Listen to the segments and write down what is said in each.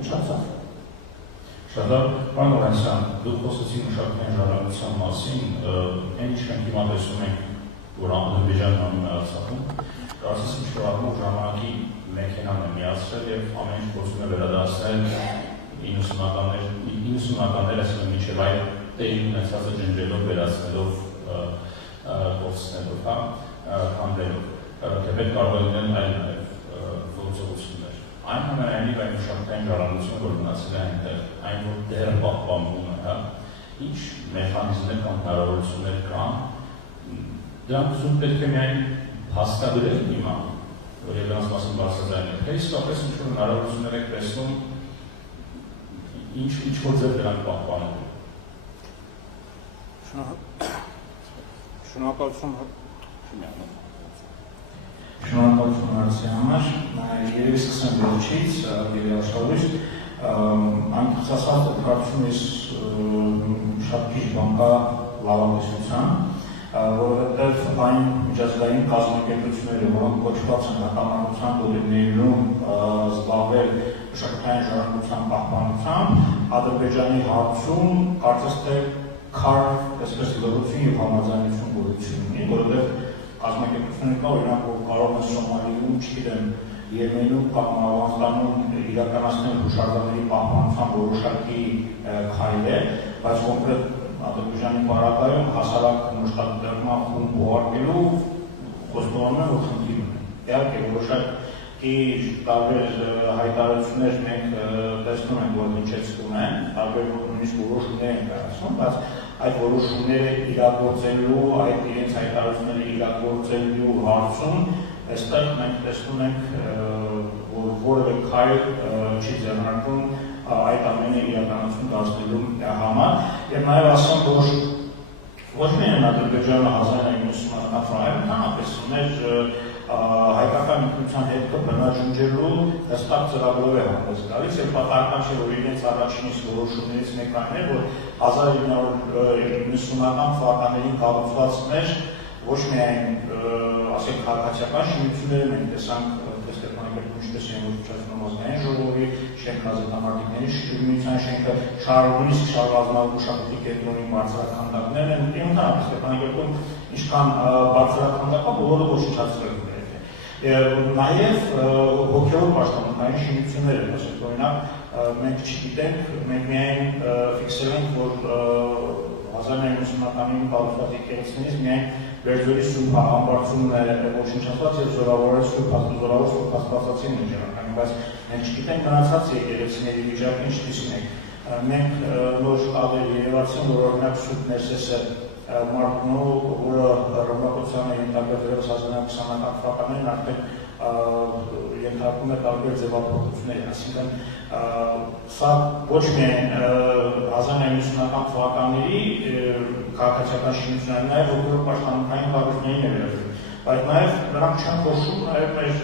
ուշացավ։ Շատ լավ, պարոն Լորենցյան, դուք խոսեցիք մշակութային ժառանգության մասին, այն ինչ մենք հիմա տեսնում ենք, որ Ադրբեջանն անում է Արցախում, կարծես ինչ-որ առումով ժամանակի մեքենան է միացրել եւ ամեն ինչ փորձում է վերադարձնել 90-ականներ, այսինքն մինչև այդ տեղի ունեցածը ջնջելով, վերացնելով, կորցնելով, քանդելով, թեպետ կարող է լինել այլ գործողություններ։ Այն համենայնիվ այն մշակութային ժառանգությունը, որ մնացել է այնտեղ, այն որ դեռ պահպանվում է, ինչ մեխանիզմներ կամ հնարավորություններ կան, դրանք ուզում պետք է միայն հաստատել հիմա, որ եւ դրանց մասին բարձրաձայնել, թե իսկապես ինչ-որ հնարավորություններ եք տեսնում, ինչ-որ ձև դրանք պահպանելու։ Շնորհակալություն Շնորհակալություն հարցի համար, երևի սկսեմ վերջից, եւ աշխատույց, անկեղծացած դեպքերից շատ քիչ բան կա լավատեսության, որովհետև այն միջազգային կազմակերպությունները, որոնք կոչված են հակամարտության գոտիներում զբաղվել մշակութային ժառանգության պահպանությամբ, Ադրբեջանի հարցում կարծես թե քար, այսպես լրություն եւ համաձայնություն գոյություն ունի, որովհետև կազմակերպություններ կա, օրինակ, որ կարող են Սոմալիում, չգիտեմ, Եմենում կամ Աֆղանստանում իրականացնել հուշարձանների պահպանության որոշակի քայլեր, բայց կոնկրետ Ադրբեջանի պարագայում հասարակ մշտական խումբ ուղարկելու խոստովանում են, որ խնդիր ունեն։ Իհարկե, որոշակի տարբեր հայտարարություններ մենք տեսնում ենք, որ հնչեցնում են, տարբեր նույնիսկ որոշումներ են կայացնում, բայց այդ որոշումները իրագործելու, այդ իրենց հայտարարությունները իրագործելու հարցում այստեղ մենք տեսնում ենք, որ որևէ քայլ չի ձեռնարկվում այդ ամենը իրականություն դարձնելու համար, եւ նաեւ ասեմ, որ ոչ միայն Ադրբեջանը 1990 թվականին հանրապես ուներ հայկական ինքնության հետ բնաջնջելու հստակ ծրագրով է հանդես գալիս, եւ պատահական չէ, որ իրենց առաջինից որոշումներից մեկն այն է, որ 1990 թվականներին կառուցվածքներ ոչ միայն ասենք քաղաքացիական շինությունները մենք տեսանք ինչպես են ուշադրում ազգային ժողովի, շենք ազատամարտիկների շինության շենքը, նույնիսկ շարժազնալ մշակույթի կենտրոնի բարձրաքանդակներն են, ընդհանրապես Ստեփանակերտում ինչքան բարձրաքանդակա բոլորը ոչնչացրել են։ Նաև հոգևոր պաշտպանության շինություններ են, ասենք օրինակ մենք չգիտենք, մենք միայն ֆիքսել ենք, որ 1990-ականին կառուցված եկեղեցիներից միայն Բերձորի Սուրբ Համբարձումն է ոչնչացված եւ Զորավոր Սուրբ Աստվածածին է ջերմականում, բայց մենք չգիտենք մնացած եկեղեցիների վիճակը ինչպիսին է։ Մենք նոր շտաբեր երևացին, որ օրինակ Սուրբ Ներսեսը Մարտունու, որը ռմբակոծության է ենթարկվել 1920-ական թվականներին, արդեն ենթարկում է տարբեր ձևափոխությունների, այսինքն սա ոչ միայն 1990-ական թվականների քաղաքացիական շինությունների, նաև հոգևոր պաշտպանության կառույցներին է վերաբերում, բայց նաև նրանք չեն խոսում նաև մեր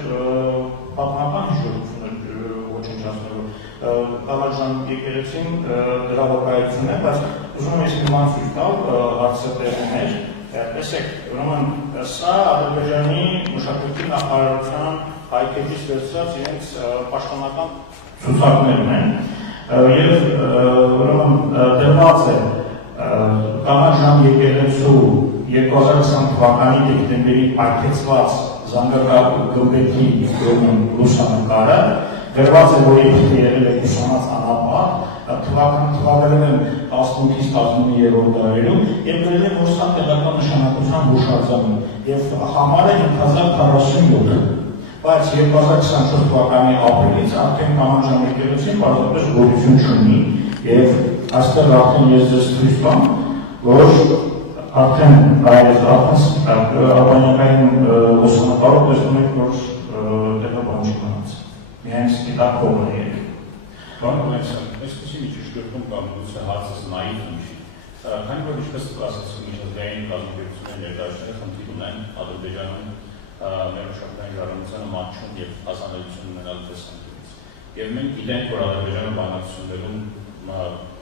պատմական հիշողությունները ոչնչացնելու։ Տարածան եկեղեցին դրա վկայություն է, բայց ուզում եմ ես մի բան ցույց տալ հարցը տեղումներ, տեսեք, ուրեմն սա Ադրբեջանի մշակույթի նախարարության հայկեջից վերցրած իրենց պաշտոնական ցուցակներն են, եւ ուրեմն դրված է Կանաչան եկեղեցու 2020 թվականի դեկտեմբերի պայթեցված զանգակար գմբեթի լուսանկարը, գրված է, որ իբրև եղել է ուսանած անապատ, թվականել են 18-ից 19-րդ դարերում եւ գրել են, որ սա տեղական նշանակության հուշարձանում եւ համարը 5047, բայց 2024 թվականի ապրիլից արդեն Կանաչան եկեղեցին պարզապես գոյություն չունի եւ այստեղ արդեն ես ձեզ ցույց տամ, որ արդեն արբանյակային լուսանկարով տեսնում եք, որ տեղը բան չի մնացել, միայն սպիտակ հողը է եկել։ Պարոն Լորենցյան, այսպիսի մի ճշգրտում կամ գուցե հարցս նայիվ ինչի, քանի որ ինչպես ասացիք, միջազգային կազմակերպությունների ներկայացուցիչները խնդիր ունեն Ադրբեջանում մեր մշակութային ժառանգությանը մատչում եւ հասանելիություն ունենալու տեսանկյունից։ Եվ մենք գիտենք, որ Ադրբեջանը բանակցություններում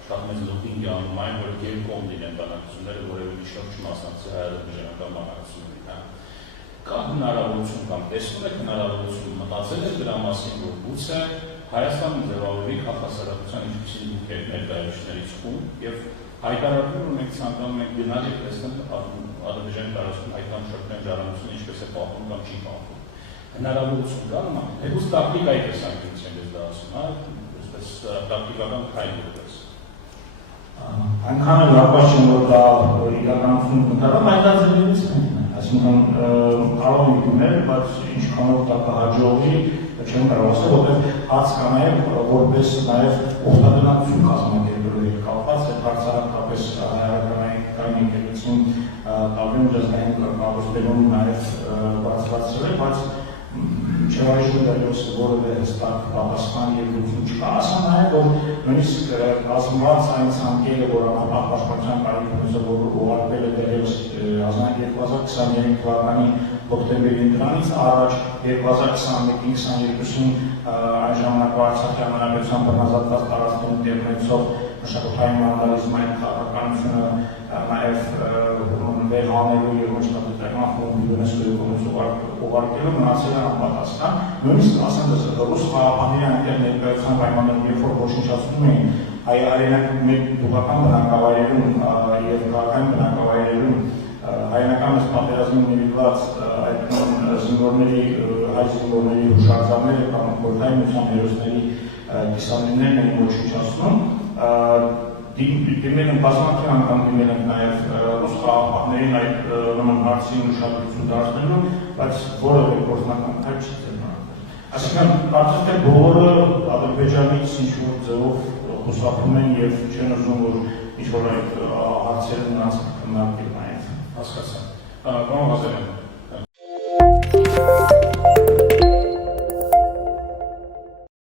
շատ մեծ լոբինգ է անում այն, որ երկկողմ լինեն բանակցությունները, որևէ միջնորդ չմասնակցի հայ-ադրբեջանական բանակցություններին։ Կա հնարավորություն կամ տեսնում եք հնարավորություն մտածել եք դրա մասին, որ գուցե Հայաստանում ձևավորվի քաղաքասարակության ինչպիսին դուք եք ներկայացուցիչներից խումբ եւ հայտարարում ունենք ցանկանում ենք գնալ եւ տեսնել Ադրբեջանի տարածքում հայկական շրջան ժառանգությունը ինչպես է պահպանում կամ չի պահպանում։ Հնարավորություն կա նման, հետո տակտիկայի տեսանկյունից եմ դա ասում, հա, այսպես տակտիկական քայլ որպես։ Այնքան էլ լավաշ չեմ, որ դա իրականություն կընթարում, այդ դա ձևերից է։ Այսինքն կարող ենք գնել, բայց ինչքանով դա կհաջողվի, չեմ կարող ասել, որտեղ հարց կա նաև որպես նաև օգտագործություն կազմակերպելու կապված է բարձրապես հայկական եկեղեցին տարբեր միջազգային կառույցներում նաև բարձրացրել, բայց չհայշում դեռևս որևէ հստակ պատասխան եւ լուծում չկա, ասեմ նաև որ նույնիսկ կազմված այն ցանկերը, որ անապահպանության կառույցը ուղարկվել է դեռևս 2023 թվականի հոկտեմբերի դրանից առաջ 2021-22-ին այն ժամանակվա Արցախի հանրապետության բռնազատված տարածքներում տեղի ունեցող մշակութային վանդալիզմային քաղաքականությունը նաև վերհանելու եւ մշտական ֆոնդի ՅՈՒՆԵՍԿՕ-ի կողմից ուղարկելու մնացել է անպատասխան։ Նույնիսկ ասեմ դες ռուս խաղաղապահների այնտեղ ներկայացան պայմաններում, երբ որ ոչնչացնում էին հայերենական դուխական բնակավայրերում եւ քաղաքային բնակավայրերում հայերենական պատերազմին նվիրված այդ զինվորների հայ զինվորների հուշարձանները կամ խորհրդային միության հերոսների կիսամերներն էին ոչնչացնում։ Դիմել են բազմաթիվ անգամ դիմել են նաև ռուս խաղաղապահներին այդ նման հարցին ուշադրություն դարձնելու, բայց որևէ գործնական քայլ չի ձեռնարկվել։ Այսինքն կարծես թե բոլորը Ադրբեջանից ինչ-որ ձևով խուսափում են եւ չեն ուզում, որ ինչ-որ այդ հարցերը նրանց քննարկել նաև։ Հասկացա։ Պարոն Ղազարյան,